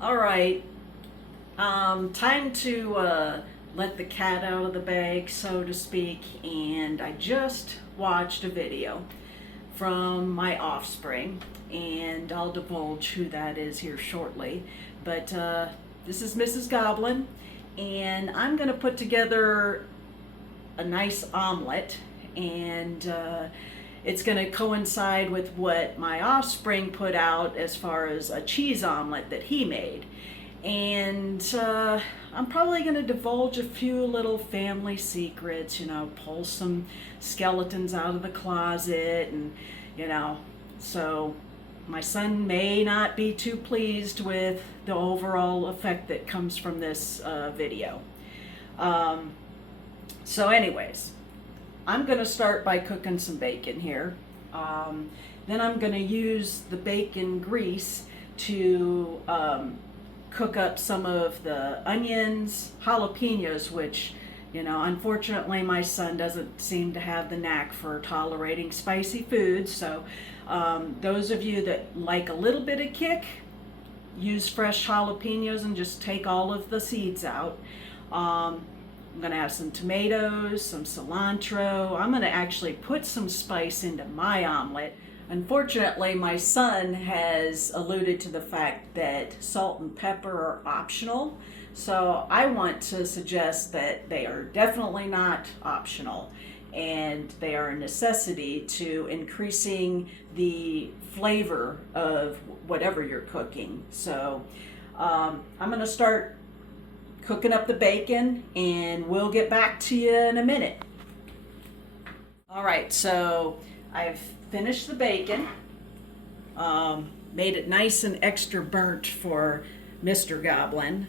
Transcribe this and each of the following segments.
All right, time to let the cat out of the bag, so to speak. And I just watched a video from my offspring, and I'll divulge who that is here shortly. But this is Mrs. Goblin, and I'm going to put together a nice omelet, and it's going to coincide with what my offspring put out as far as a cheese omelet that he made. And I'm probably going to divulge a few little family secrets, pull some skeletons out of the closet, and, so my son may not be too pleased with the overall effect that comes from this video. So anyways, I'm going to start by cooking some bacon here. Then I'm going to use the bacon grease to cook up some of the onions, jalapenos, which, unfortunately my son doesn't seem to have the knack for tolerating spicy foods. So those of you that like a little bit of kick, use fresh jalapenos and just take all of the seeds out. I'm going to have some tomatoes, some cilantro. I'm going to actually put some spice into my omelet. Unfortunately, my son has alluded to the fact that salt and pepper are optional. So I want to suggest that they are definitely not optional, and they are a necessity to increasing the flavor of whatever you're cooking. So I'm going to start cooking up the bacon, and we'll get back to you in a minute. All right, so I've finished the bacon, made it nice and extra burnt for Mr. Goblin,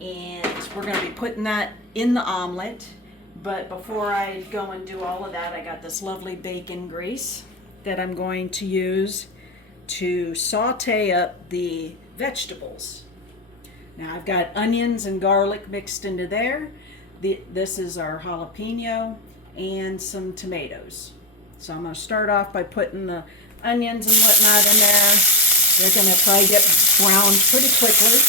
and we're going to be putting that in the omelet. But before I go and do all of that, I got this lovely bacon grease that I'm going to use to saute up the vegetables. Now I've got onions and garlic mixed into there. This is our jalapeno and some tomatoes. So I'm going to start off by putting the onions and whatnot in there. They're going to probably get browned pretty quickly.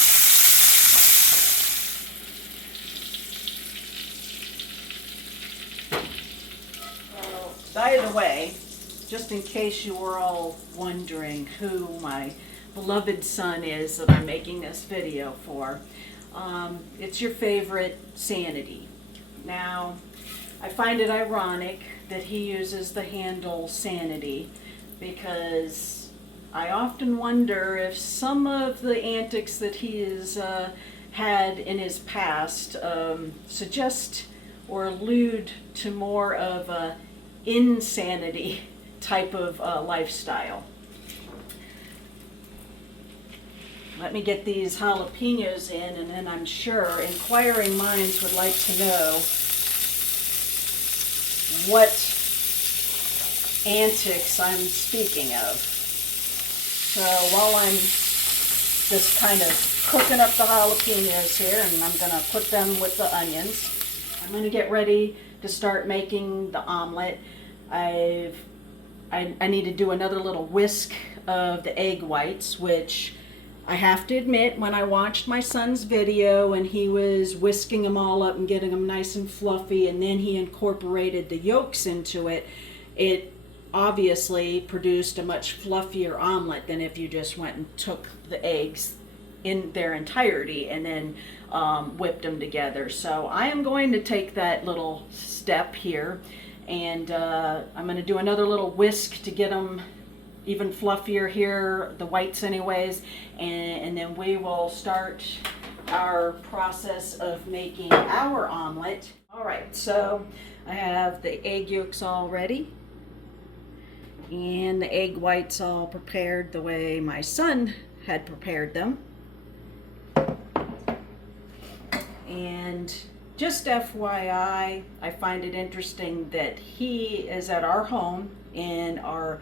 By the way, just in case you were all wondering who my beloved son is that I'm making this video for, it's your favorite Sanity. Now, I find it ironic that he uses the handle Sanity, because I often wonder if some of the antics that he has had in his past suggest or allude to more of a insanity type of lifestyle. Let me get these jalapenos in, and then I'm sure inquiring minds would like to know what antics I'm speaking of. So while I'm just kind of cooking up the jalapenos here, and I'm going to put them with the onions, I'm going to get ready to start making the omelet. I need to do another little whisk of the egg whites, which I have to admit, when I watched my son's video and he was whisking them all up and getting them nice and fluffy, and then he incorporated the yolks into it, it obviously produced a much fluffier omelet than if you just went and took the eggs in their entirety and then whipped them together. So I am going to take that little step here, and I'm going to do another little whisk to get them even fluffier here, the whites anyways, and then we will start our process of making our omelet. All right, so I have the egg yolks all ready and the egg whites all prepared the way my son had prepared them. And just FYI, I find it interesting that he is at our home in our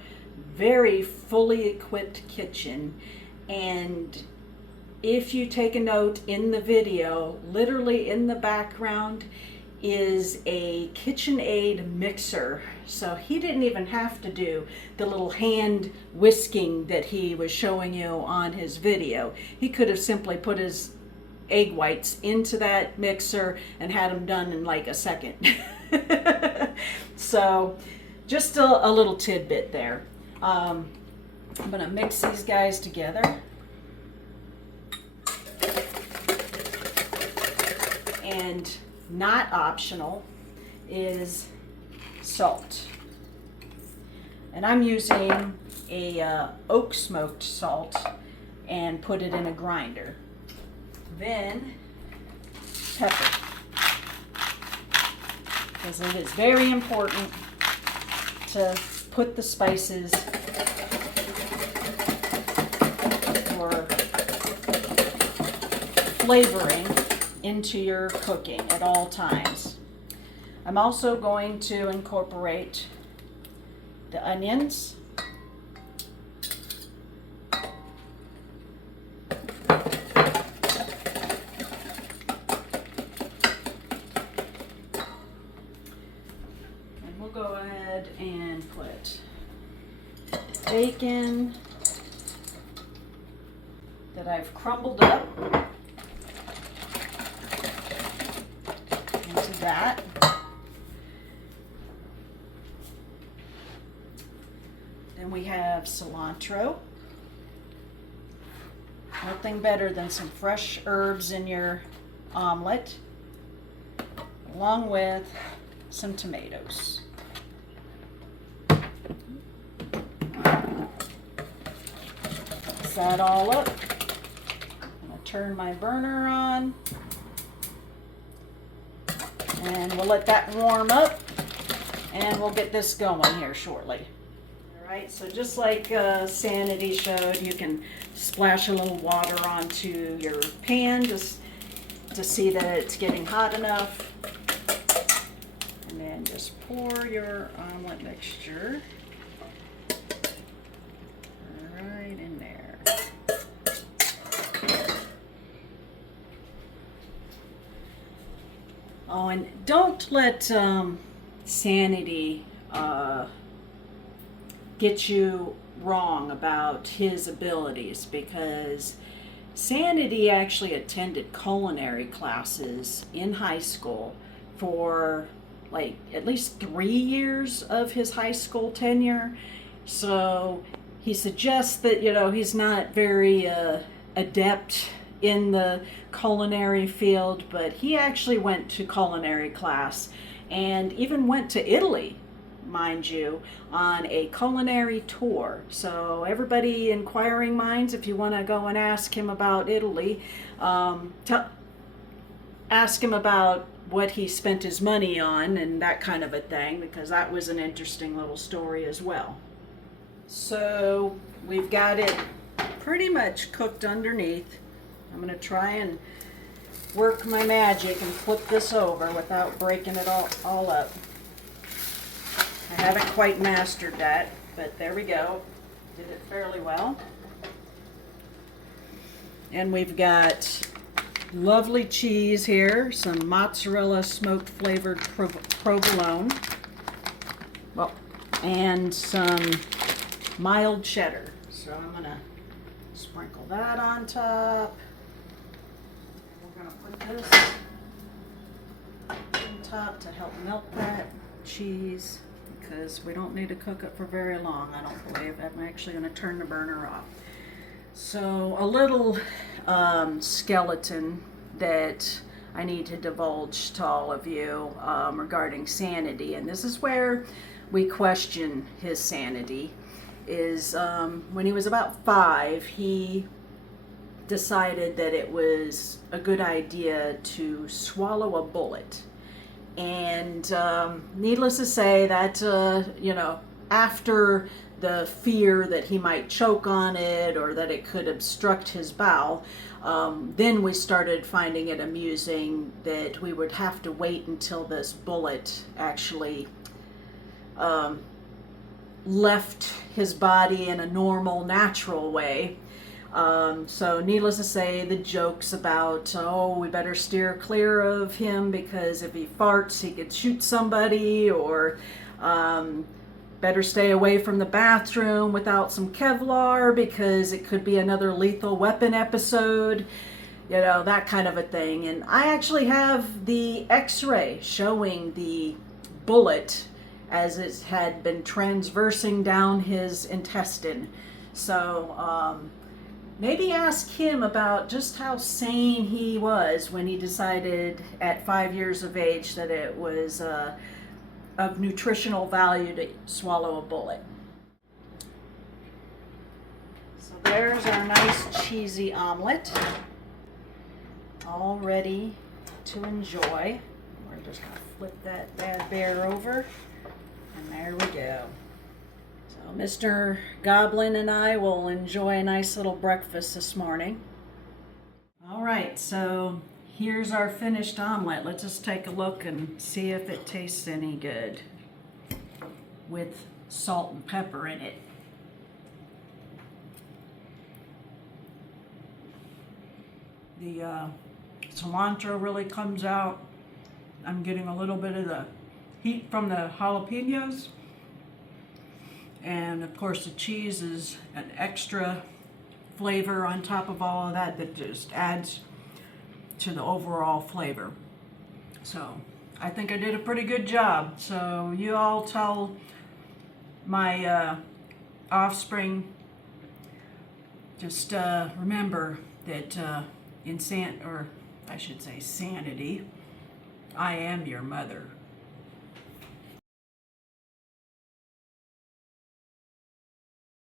very fully equipped kitchen, and if you take a note in the video, literally in the background is a KitchenAid mixer. So he didn't even have to do the little hand whisking that he was showing you on his video. He could have simply put his egg whites into that mixer and had them done in like a second. So just a little tidbit there. I'm going to mix these guys together. And not optional is salt. And I'm using a oak smoked salt and put it in a grinder. Then pepper, because it is very important to put the spices or flavoring into your cooking at all times. I'm also going to incorporate the onions, and we'll go ahead and put bacon that I've crumbled up into that. Then we have cilantro. Nothing better than some fresh herbs in your omelet, along with some tomatoes. Mix that all up. I'm going to turn my burner on. And we'll let that warm up, and we'll get this going here shortly. All right, so just like Sanity showed, you can splash a little water onto your pan just to see that it's getting hot enough. And then just pour your omelet mixture right in there. Oh, and don't let Sanity get you wrong about his abilities, because Sanity actually attended culinary classes in high school for like at least 3 years of his high school tenure. So he suggests that, you know, he's not very adept in the culinary field, but he actually went to culinary class and even went to Italy, mind you, on a culinary tour. So everybody, inquiring minds, if you want to go and ask him about Italy, ask him about what he spent his money on and that kind of a thing, because that was an interesting little story as well. So we've got it pretty much cooked underneath. I'm going to try and work my magic and flip this over without breaking it all up. I haven't quite mastered that, but there we go. Did it fairly well. And we've got lovely cheese here, some mozzarella smoked flavored provolone, well, and some mild cheddar. So I'm going to sprinkle that on top. We're going to put this on top to help melt that cheese, because we don't need to cook it for very long, I don't believe. I'm actually going to turn the burner off. So a little skeleton that I need to divulge to all of you regarding Sanity, and this is where we question his sanity, is when he was about 5, he decided that it was a good idea to swallow a bullet. And needless to say that, you know, after the fear that he might choke on it or that it could obstruct his bowel, then we started finding it amusing that we would have to wait until this bullet actually left his body in a normal, natural way, So needless to say, the jokes about, oh, we better steer clear of him because if he farts, he could shoot somebody, or better stay away from the bathroom without some Kevlar because it could be another Lethal Weapon episode, you know, that kind of a thing. And I actually have the x-ray showing the bullet as it had been transversing down his intestine. So maybe ask him about just how sane he was when he decided at 5 years of age that it was of nutritional value to swallow a bullet. So there's our nice cheesy omelet, all ready to enjoy. We're just gonna flip that bad bear over, and there we go. So Mr. Goblin and I will enjoy a nice little breakfast this morning. All right, so here's our finished omelet. Let's just take a look and see if it tastes any good with salt and pepper in it. The cilantro really comes out. I'm getting a little bit of the heat from the jalapenos. And of course the cheese is an extra flavor on top of all of that that just adds to the overall flavor. So I think I did a pretty good job. So you all tell my offspring, just remember that Sanity, I am your mother.